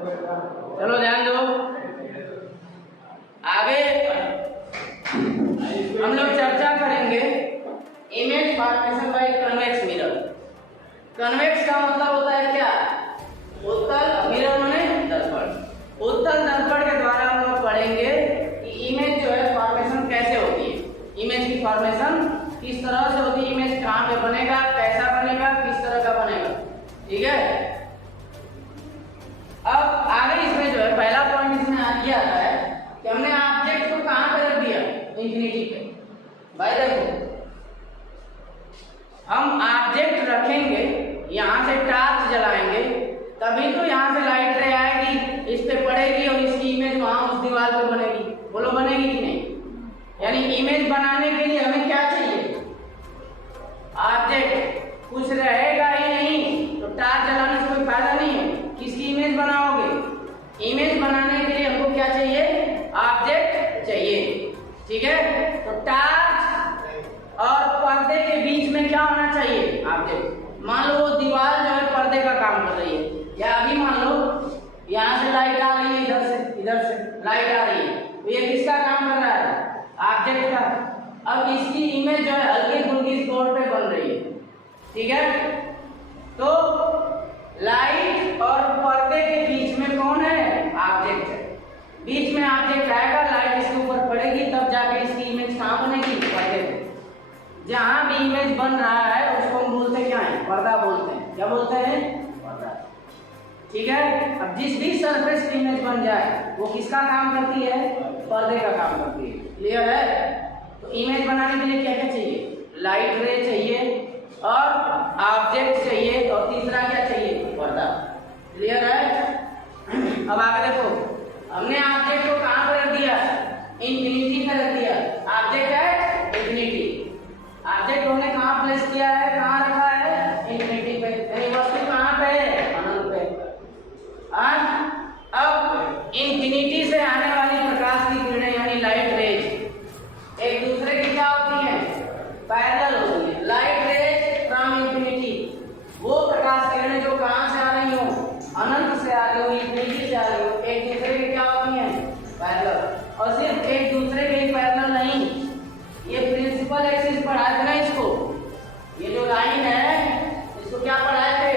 चलो ध्यान दो। आगे हम लोग चर्चा करेंगे image formation by convex mirror. Convex का मतलब होता है क्या? उत्तल, मिरर माने दर्पण। उत्तल दर्पण के द्वारा हम लोग पढ़ेंगे कि इमेज जो है फॉर्मेशन कैसे होती है, इमेज की फॉर्मेशन किस तरह से होती है, इमेज कहाँ पे बनेगा, कैसा बनेगा, किस तरह का बनेगा। ठीक है। अब आगे इसमें जो है पहला पॉइंट इसमें ये आता है कि हमने ऑब्जेक्ट को कहाँ पे रख दिया, इंफिनिटी पे। भाई देखो, हम ऑब्जेक्ट रखेंगे, यहाँ से टॉर्च जलाएंगे, तभी तो यहाँ से लाइट रे आएगी, इस पे पड़ेगी और इसकी इमेज वहाँ उस दीवार पे बनेगी। बोलो बनेगी कि नहीं? यानी इमेज बनाने के लिए हमें क्या चाहिए? ऑब्जेक्ट। कुछ रहेगा ही नहीं तो टॉर्च जलाने से कोई फायदा नहीं है। किसकी इमेज बनाओगे? इमेज बनाने के लिए हमको क्या चाहिए? ऑब्जेक्ट चाहिए। ठीक है। तो टॉर्च और पर्दे के बीच में क्या होना चाहिए? ऑब्जेक्ट। मान लो वो दीवार जो है पर्दे का काम कर रही है, या अभी मान लो यहाँ से लाइट आ रही है, इधर से लाइट आ रही है, तो ये किसका काम कर रहा है? ऑब्जेक्ट का। अब इसकी इमेज जो है हल्की फुल्की तौर पे बन रही है। ठीक है। तो लाइट और पर्दे के बीच में कौन है? ऑब्जेक्ट है। बीच में ऑब्जेक्ट आएगा, लाइट इसके ऊपर पड़ेगी, तब जाके इसकी इमेज कहाँ बनेगी? पर्दे पे। जहाँ भी इमेज बन रहा है उसको हम बोलते क्या है? पर्दा बोलते हैं। क्या बोलते हैं? पर्दा। ठीक है। अब जिस भी सरफेस की इमेज बन जाए वो किसका काम करती है? पर्दे का काम करती है। क्लियर है? तो इमेज बनाने के लिए क्या क्या चाहिए? लाइट रे चाहिए और ऑब्जेक्ट चाहिए, और तीसरा क्या चाहिए? पर्दा। क्लियर है? अब आगे देखो, हमने ऑब्जेक्ट को कहाँ पर रख दिया? इंफिनिटी पे रख दिया। ऑब्जेक्ट है इंफिनिटी। ऑब्जेक्ट हमने कहाँ प्लेस किया है? कहाँ रखा है? इंफिनिटी पे। यानी वस्तु कहाँ पे है? अनंत पे। अब इंफिनिटी से आने वाली प्रकाश की किरणें यानी लाइट रेज एक दूसरे की क्या होती है? पैरेलल होती है। लाइट रेज फ्रॉम इंफिनिटी, वो प्रकाश किरणें जो कहाँ से आ रही हो? अनंत से आ रही हो, इंफिनिटी से आ रही हो, एक दूसरे की क्या होती है? पैरेलल। और सिर्फ एक दूसरे के ही पैरेलल नहीं, ये प्रिंसिपल एक्सिस पढ़ाए थे ना इसको, ये जो लाइन है इसको क्या पढ़ाए थे?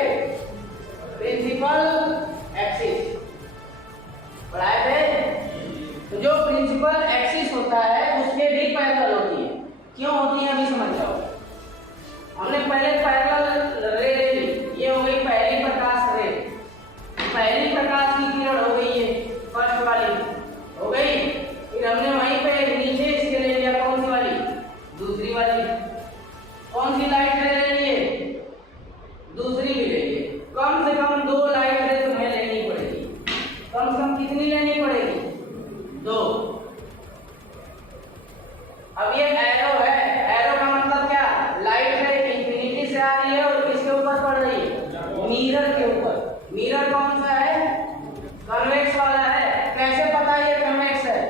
प्रिंसिपल एक्सिस पढ़ाए थे। तो जो प्रिंसिपल एक्सिस होता है उसके भी पैरेलल होती है। क्यों होती है अभी समझ जाओ। हमने पहले पैरेलल रे ले ली, ये हो गई पहली प्रकाश रे। पहली प्रकाश की किरण हो गई है, फर्स्ट वाली हो गई। फिर हमने वहीं पे नीचे इसके ले लिया, कौन सी वाली? दूसरी वाली। कौन सी लाइट रे ले लिए? दूसरी भी ले लिए। कम से कम 2 लाइट रे तुम्हें लेनी पड़ेगी। कम से कम कितनी लेनी पड़ेगी? 2। अब ये एरो है, एरो का मतलब क्या? लाइट रे इंफिनिटी से आ रही है और किसके ऊपर पड़ रही है? मिरर के ऊपर। मिरर कौन सा है? कन्वेक्स वाला है। कैसे पता ये कन्वेक्स है?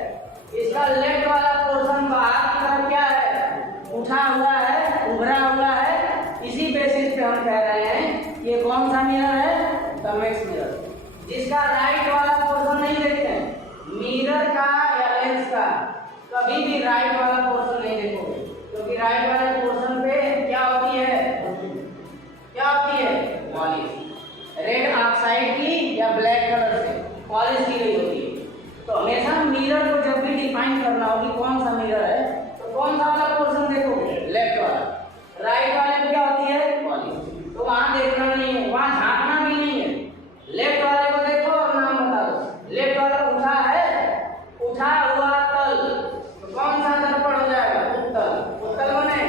इसका लेफ्ट वाला पोर्शन बाहर की तरफ क्या है? उठा हुआ है, उभरा हुआ है। इसी बेसिस पे हम कह रहे हैं ये कौन सा मिरर है? Convex mirror. जिसका राइट वाला पोर्शन नहीं देखते हैं, मिरर का या लेंस का कभी भी राइट वाला पोर्शन नहीं देखोगे, क्योंकि राइट वाले पोर्शन पे क्या होती है? क्या होती है? पॉलिश। रेड ऑक्साइड की या ब्लैक कलर से पॉलिश की गई होती है। तो हमेशा मिरर को जब भी डिफाइन करना होगी कौन सा मिरर है, तो कौन सा वाला पोर्शन देखोगे? लेफ्ट वाला। राइट वाले में क्या होती है? पॉलिश। तो वहां देखना नहीं है, वहां झांकना भी नहीं है। लेफ्ट वाले को देखो और नाम बता दो। लेफ्ट वाला उठा है, उठा हुआ तल, तो कौन सा दर्पण हो जाएगा? उत्तल। उत्तल माने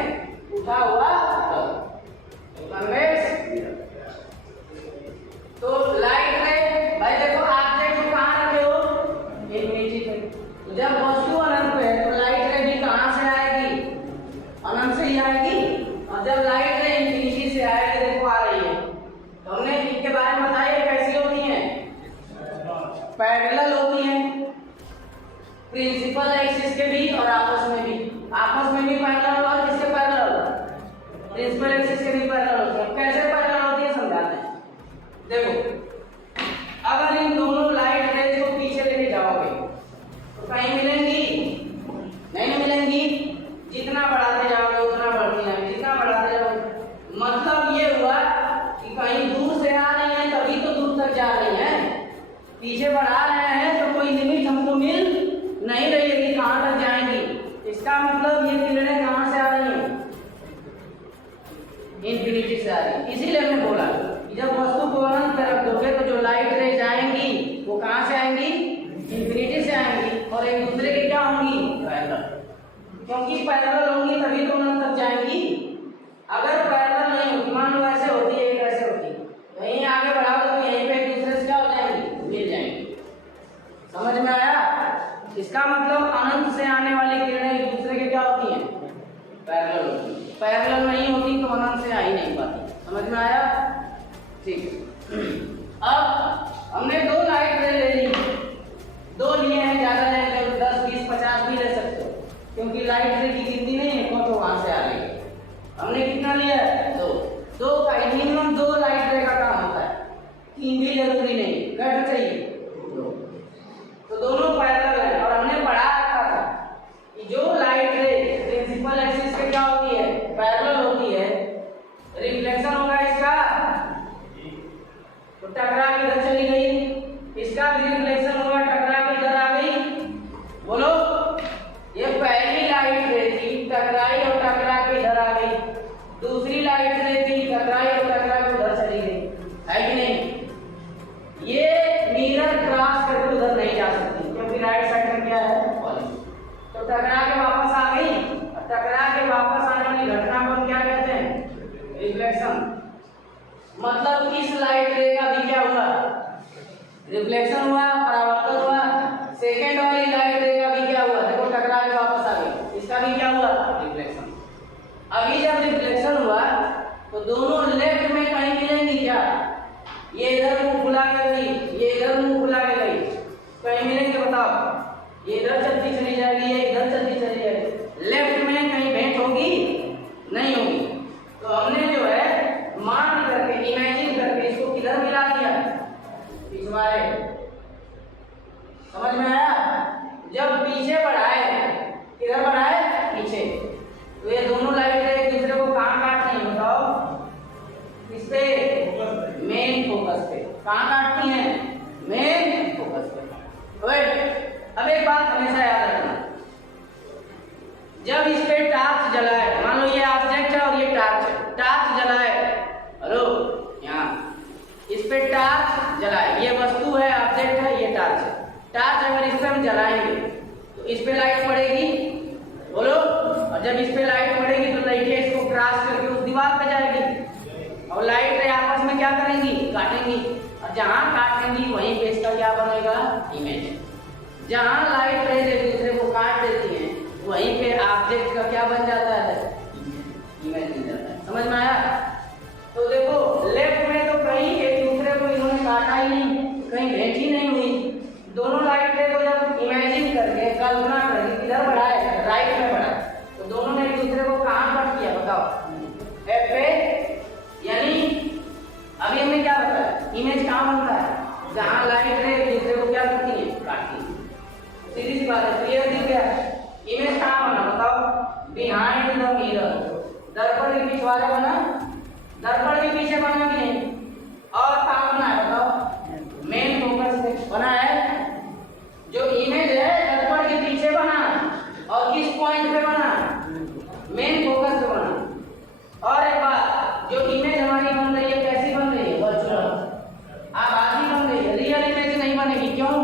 उठा हुआ तल, कन्वेक्स मिरर। तो लाइट रे, भाई देखो ऑब्जेक्ट को कहाँ रखे हो? इंफिनिटी पे। तो जब वस्तु अनंत पे है तो लाइट रे भी कहाँ से आएगी? अनंत से ही आएगी। और जब लाइट रे इंफिनिटी से आएगी, देखो आ रही है, तो हमने इनके बारे में बताया कैसी होती है? पैरेलल होती है। प्रिंसिपल एक्सिस के भी और आपस में भी पैरेलल और किसके पैरेलल? प्रिंसिपल एक्सिस के भी पैरेलल होती है। कैसे पैरेलल होती है समझाते हैं। देखो, अगर इन दोनों पीछे बढ़ा रहे हैं तो कोई लिमिट हमको मिल नहीं रही है कि कहाँ तक जाएंगी। इसका मतलब ये किरणें कहाँ से आ रही हैं, इंफिनिटी से आ रही है। इसीलिए हमने बोला कि जब वस्तु को अनंत पे रख दोगे तो जो लाइट रे जाएंगी वो कहाँ से आएंगी, इंफिनिटी से आएंगी और एक दूसरे के क्या होंगी, पैरेलल। क्योंकि पैरेलल होंगी तभी तो अनंत तक जाएंगी। अगर पैरेलल नहीं होती, मान लो ऐसे होती है, एक ऐसे होती है, तो यहीं आगे बढ़ाओ तो यहीं पे एक दूसरे से क्या हो जाएंगी, मिल जाएंगी। समझ में आया? इसका मतलब अनंत से आने वाली किरणें एक दूसरे के क्या होती हैं, पैरेलल होती हैं। पैरेलल नहीं होती तो अनंत से आ ही नहीं पाती। समझ में आया? ठीक। अब हमने दो लाइट रे ले ली, दो लिए हैं, ज्यादा लेंगे तो 10, 20, 50 भी ले सकते हो, क्योंकि लाइट रे की गिनती नहीं है, तो वहां से आ रही है। हमने कितना लिया है, दो का मिनिमम 2 लाइट रे का काम होता है, 3 भी जरूरी नहीं, घट चाहिए। तो दोनों पैरेलल है और हमने पढ़ा रखा था कि जो लाइट रे प्रिंसिपल एक्सिस पे क्या होती है, पैरेलल होती है, रिफ्लेक्शन होगा इसका तो टकरा के इधर चली गई, इसका भी रिफ्लेक्शन होगा, टकरा के इधर आ गई। बोलो, ये पहली लाइट रे थी, टकराई और टकरा के इधर आ गई। दूसरी लाइट रे थी, टकराई और टकरा के उधर चली गई, है कि नहीं? ये मिरर क्रॉस करके उधर नहीं जा सकती, क्योंकि राइट साइड में क्या है, पॉजिटिव। तो टकरा के वापस आ गई, और टकरा के वापस आने वाली घटना को हम क्या कहते हैं, रिफ्लेक्शन। मतलब इस लाइट रे का भी क्या हुआ, रिफ्लेक्शन हुआ, परावर्तन हुआ। सेकेंड वाली लाइट रे का भी क्या हुआ, देखो टकरा के वापस आ गई, इसका भी क्या हुआ, रिफ्लेक्शन। अभी जब रिफ्लेक्शन हुआ तो दोनों लेफ्ट में कहीं मिलेंगी क्या, ये इधर मुंह फुला के गई, ये इधर मुंह फुला के गई, कहीं मिलेंगे बताओ? ये इधर चलती चली जाएगी, ये इधर चलती चली जाएगी, लेफ्ट में कहीं भेंट होगी नहीं होगी। तो हमने जो है मान करके, इमेजिन करके इसको किधर मिला दिया, पिछवाड़े। समझ में आया? जब पीछे बढ़ाए, किधर बढ़ाए, पीछे, तो ये दोनों लाइट एक दूसरे को कहाँ काटती हैं बताओ? इस पे, मेन फोकस पे। कहाँ काटती हैं, मेन फोकस पे। ओए, अब एक बात हमेशा याद रखना, जब इस पे टार्च जलाए, मान लो ये ऑब्जेक्ट है और ये टार्च है, टार्च जलाए, हेलो यहाँ, इस पे टार्च जलाए, ये वस्तु है, ऑब्जेक्ट है, ये टार्च है। टार्च अगर इस पे हम जलाएंगे तो इस पे लाइट पड़ेगी, बोलो, और जब इस पे लाइट पड़ेगी तो लाइटें इसको क्रॉस करके उस दीवार पे जाएगी, और लाइट आपस में क्या करेंगी, काटेंगी, और जहां काटेंगी वहीं पे इसका क्या बनेगा, इमेज। जहां लाइट रेज एक दूसरे को काट देती हैं वहीं पे ऑब्जेक्ट का क्या बन जाता है, इमेज बन जाता है। समझ में आया? तो देखो, लेफ्ट में तो कहीं एक दूसरे को इन्होंने काटा ही नहीं, कहीं भेंट ही नहीं हुई। दोनों लाइट रे को जब इमेजिन करके, कल्पना करके किधर बढ़ाए, राइट में बढ़ाए, तो दोनों ने एक दूसरे को कहाँ कट किया बताओ, एफ पे। यानी अभी हमने क्या बताया, इमेज कहाँ बनता है, जहाँ लाइट रे एक दूसरे को क्या करती है, काटती है। सीधी सी बात है, क्लियर दिख गया? इमेज कहाँ बना बताओ, बिहाइंड द मिरर, दर्पण के पिछवाड़े बना, दर्पण के पीछे बना कि नहीं, और कहाँ बना है बताओ, मेन फोकस पे बना है। जो इमेज है दर्पण के पीछे बना, और किस पॉइंट पे बना, मेन फोकस पे बना। और एक बात, जो इमेज हमारी बन रही है कैसी बन रही है, वर्चुअल, आभासी बन रही है, रियल इमेज नहीं बनेगी। क्यों?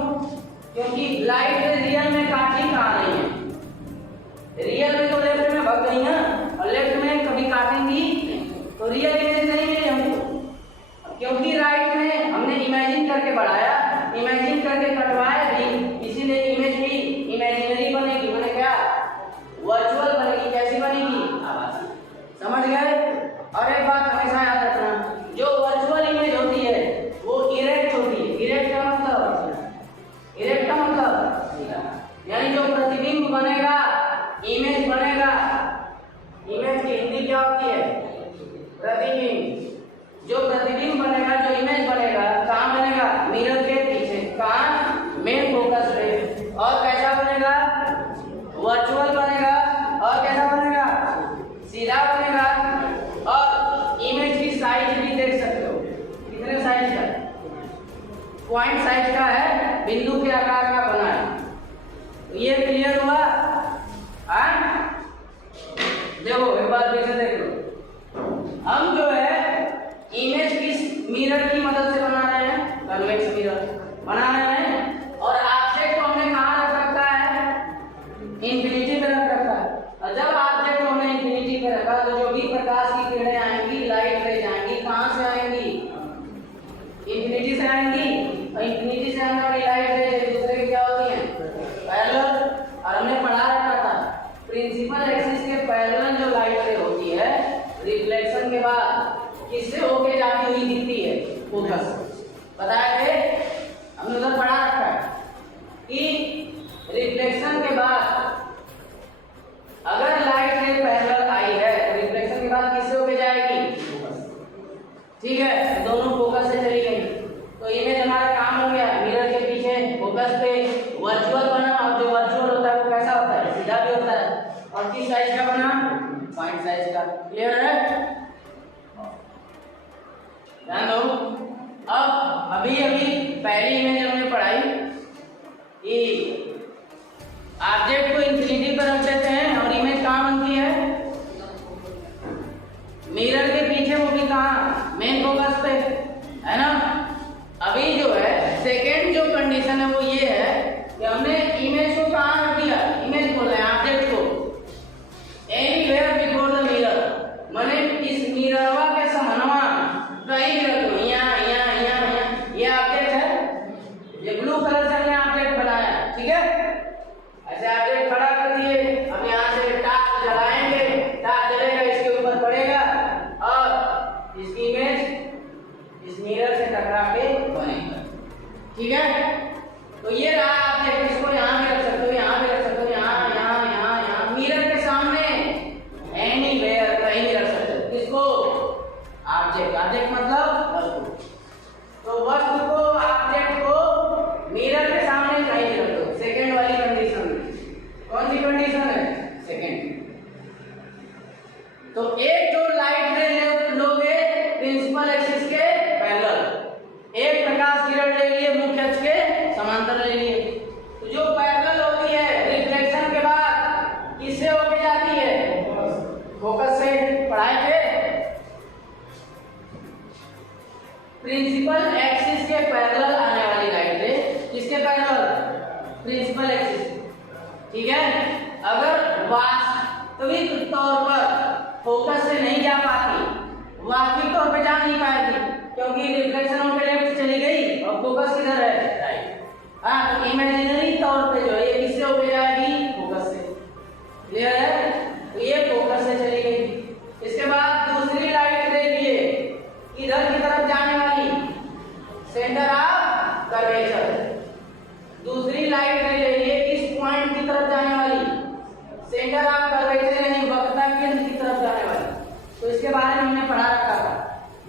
क्योंकि लाइट रियल में काटी कहाँ रही है, रियल में तो लेफ्ट में भग गई ना, और लेफ्ट में कभी काटेंगी तो रियल इमेज नहीं मिली हमको, क्योंकि राइट में हमने इमेजिन करके बढ़ाया, इमेजिन करके कटवाया भी, इसीलिए इमेज भी इमेजिनरी बनेगी, मैंने क्या, वर्चुअल बनेगी। कैसी बनेगी, आभासी। समझ गए? और एक बात हमेशा याद रखना, जो वर्चुअल इमेज होती है वो इरेक्ट होती है। इरेक्ट का मतलब, इरेक्ट का मतलब यानी जो प्रतिबिंब बनेगा, इमेज बनेगा, इमेज की हिंदी क्या होती है, प्रतिबिंब। जो प्रतिबिंब बनेगा, जो इमेज बनेगा, कहाँ बनेगा, मिरर के पीछे, कहाँ, मेन फोकस पे। और कैसा बनेगा, वर्चुअल बनेगा, और कैसा बनेगा, सीधा बनेगा। और इमेज की साइज भी देख सकते हो, कितने साइज का, पॉइंट साइज का है, बिंदु के आकार का बना है। तो ये क्लियर हुआ? देखो एक बार फिर से देख लो, हम जो है इमेज किस मिरर की मदद से बना रहे हैं? कन्वेक्स मिरर बना रहे हैं। और ऑब्जेक्ट को हमने कहाँ रख रखा है? इंफिनिटी पे रख रखा है। और जब ऑब्जेक्ट को हमने इंफिनिटी पे रखा तो जो भी प्रकाश की किरणें आएंगी, लाइट रे जाएंगी, कहाँ से आएंगी? इंफिनिटी से आएंगी। और इंफिनिटी से आने वाली लाइट रे एक दूसरे की क्या होती है? पैरेलल। और हमने पढ़ा रखा था प्रिंसिपल एक्सिस के पैरेलल जो लाइट रे होती है, रिफ्लेक्शन के बाद किससे होके जाती हुई दिखती है? फोकस। बताया थे हमने उधर पढ़ा रखा है कि रिफ्लेक्शन के बाद अगर लाइट रे पैरेलल आई है तो रिफ्लेक्शन के बाद किससे होके जाएगी? ठीक है, दोनों फोकस से चली गई। तो इमेज हमारा काम हो गया, मिरर के पीछे फोकस पे वर्चुअल बना। और जो वर्चुअल होता है वो कैसा होता है? सीधा भी होता है। और किस साइज का बना? पॉइंट साइज का। क्लियर है? ध्यान दो। अब अभी पहली इमेज हमने पढ़ाई कि ऑब्जेक्ट को इंफिनिटी पर रख देते हैं और इमेज कहाँ बनती है? मिरर के पीछे, वो भी कहाँ? मेन फोकस पे, है ना? अभी जो है सेकेंड जो कंडीशन है वो ये है कि हमने इमेज को कहाँ रख दिया? इमेज बोल रहे हैं ऑब्जेक्ट को एनीवेयर बिफोर द मिरर, माने इस मिररवा के समनवा कहीं भी रख दो। यहाँ यहाँ यहाँ यहाँ ये ऑब्जेक्ट है, ये ब्लू कलर से हमने ऑब्जेक्ट बनाया, ठीक है? ऐसे ऑब्जेक्ट खड़ा कर दिए। अब यहाँ से टॉर्च जलाएंगे, टॉर्च जलेगा, इसके ऊपर पड़ेगा और इसकी इमेज इस मिरर से टकरा के बनेगा, ठीक है? तो ये रहा ऑब्जेक्ट, इसको यहाँ भी रख सकते हो, यहाँ भी रख सकते हो, यहाँ यहाँ यहाँ यहाँ मिरर के सामने एनीवेयर कहीं भी रख सकते हो। किसको? ऑब्जेक्ट। ऑब्जेक्ट मतलब वस्तु। तो वस्तु को, ऑब्जेक्ट को मिरर के सामने कहीं भी रख दो। सेकंड वाली कंडीशन में कौन सी कंडीशन है? सेकंड। तो एक जो लाइट रे लोगे प्रिंसिपल एक्सिस के पैरेलल, एक प्रकाश किरण ले लिए मुख्य अक्ष के समांतर ले लिए। तो जो पैरेलल होती है रिफ्लेक्शन के बाद किससे होके जाती है? फोकस से। पढ़ाए थे प्रिंसिपल एक्सिस के पैरेलल आने वाली लाइट रे, किसके पैरेलल? प्रिंसिपल एक्सिस, ठीक है? अगर वास्तविक तौर पर फोकस से नहीं जा पाती, वास्तविक तौर पे जा नहीं पाएगी क्योंकि रिफ्लेक्शन होकर लेफ्ट चली गई और फोकस किधर है? राइट। तो इमेजिनरी तौर पे जो है ये किससे होकर जाएगी? फोकस से। क्लियर है? तो ये फोकस से चली गई। इसके बाद दूसरी लाइट रे लिए किधर की तरफ जाने वाली? Centre of curvature. दूसरी लाइट रे ले लिए किस पॉइंट की तरफ जाने वाली? सेंटर ऑफ कर्वेचर यानी वक्रता केंद्र की तरफ जाने वाली। तो इसके बारे में हमने पढ़ा रखा था,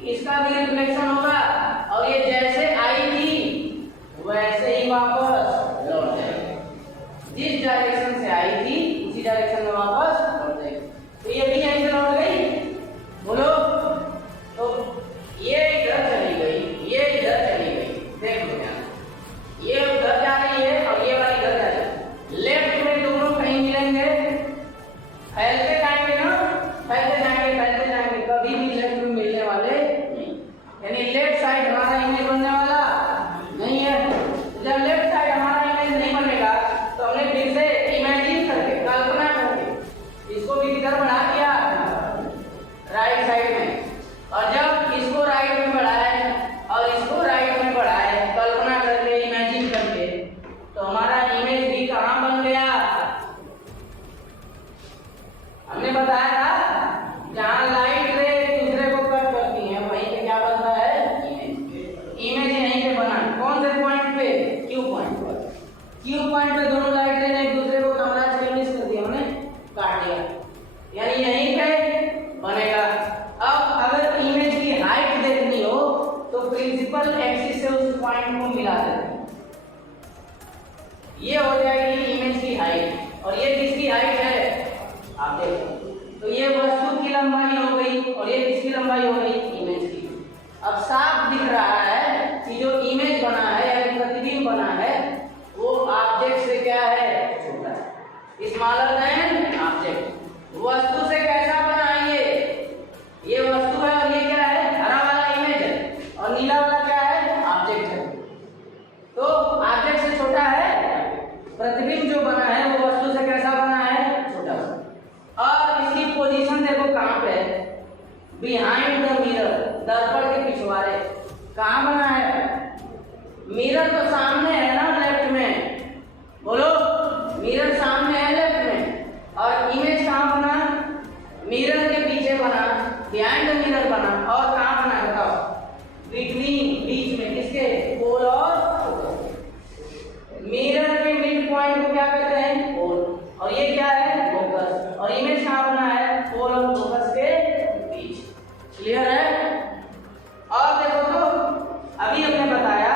इसका भी रिफ्लेक्शन होगा और ये जैसे आई थी वैसे ही वापस लौट जाएगी। जिस डायरेक्शन से आई थी उसी डायरेक्शन में वापस लौट जाएगी। तो ये भी यहीं से लौट गई, बोलो। तो ये इधर चली गई, ये इधर चली गई। देख लो ध्यान, ये उधर जा रही है और ये वाली इधर जा रही है। लेफ्ट में दोनों कहीं मिलेंगे, फैलते जाएंगे ना, फैलते जाएंगे, कभी भी लेफ्ट में मिलने वाले नहीं। यानी लेफ्ट साइड हमारा इमेज बनने वाला नहीं है। जब लेफ्ट साइड हमारा इमेज नहीं बनेगा तो हमने फिर से इमेजिन करके, कल्पना करके इसको भी किधर बढ़ा दिया? राइट साइड में। और जब इसको राइट में बढ़ाए और इसको राइट में बढ़ाए, कल्पना करके, इमेजिन करके, तो हमारा इमेज भी कहाँ बन गया? हमने बताया था जहाँ लाइट रे एक दूसरे को कट करती है वहीं पे क्या बनता है? इमेज। इमेज यहीं पे बना। कौन से पॉइंट पे? क्यू पॉइंट पर। क्यू पॉइंट पे दोनों लाइट रे ने एक दूसरे को कमरा से मिस कर दिया, हमने काट दिया, यानी यहीं पे बनेगा। अब अगर इमेज की हाइट देखनी हो तो प्रिंसिपल एक्सिस से उस पॉइंट को मिला देते हैं, ये हो जाएगी इमेज की हाइट। और ये किसकी हाइट है? आप देखो, तो ये वस्तु की लंबाई हो गई और ये किसकी लंबाई हो गई? इमेज की। अब साफ दिख रहा है कि जो इमेज बना है सामने है ना लेफ्ट में, बोलो मिरर सामने है लेफ्ट में, और इमेज कहाँ बना, मिरर के पीछे बना, बिहाइंड द मिरर बना, और कहाँ बना बताओ, बिटवीन, बीच में, किसके, पोल और मिरर के मिड पॉइंट को क्या कहते हैं, पोल, और ये क्या है, फोकस, और इमेज कहाँ बना है, पोल और फोकस के बीच। क्लियर है? और देखो तो अभी हमने बताया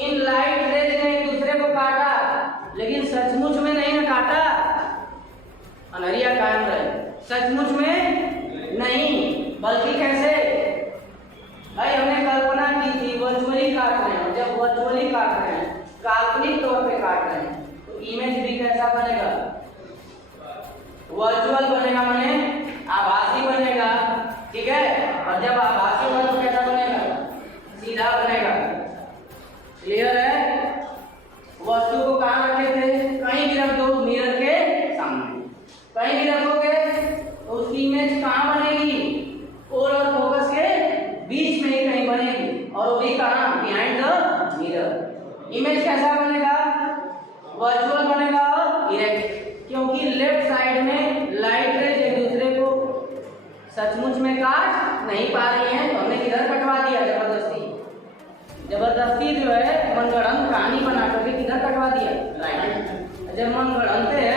इन लाइट रेज ने एक दूसरे को काटा, लेकिन सचमुच में नहीं ना काटा, अनहरिया कायम रहे, सचमुच में नहीं, बल्कि कैसे भाई, हमने कल्पना की थी वर्चुअली काट रहे हैं, जब वर्चुअली काट रहे हैं, काल्पनिक तौर पे काट रहे हैं, तो इमेज भी कैसा बनेगा, वर्चुअल बनेगा, माने आभासी बनेगा, ठीक है, और जब आभासी होगा तो कैसा बनेगा, सीधा बनेगा। क्लियर है? वस्तु को कहाँ रखे थे, कहीं भी रख दो, मिरर के सामने कहीं भी रखोगे तो उसकी इमेज कहाँ बनेगी, पोल और फोकस के बीच में ही कहीं बनेगी, और वो भी कहाँ, बिहाइंड द मिरर। इमेज कैसा बनेगा, वर्चुअल बनेगा और इरेक्ट, क्योंकि लेफ्ट साइड में लाइट रेज एक दूसरे को सचमुच में काट नहीं पा रही हैं, तो हमने किधर कटवा दिया, जबरदस्ती जो है मनगढ़ंत कहानी बना करके किधर कटवा दिया, राइट। जब मनगढ़ंत है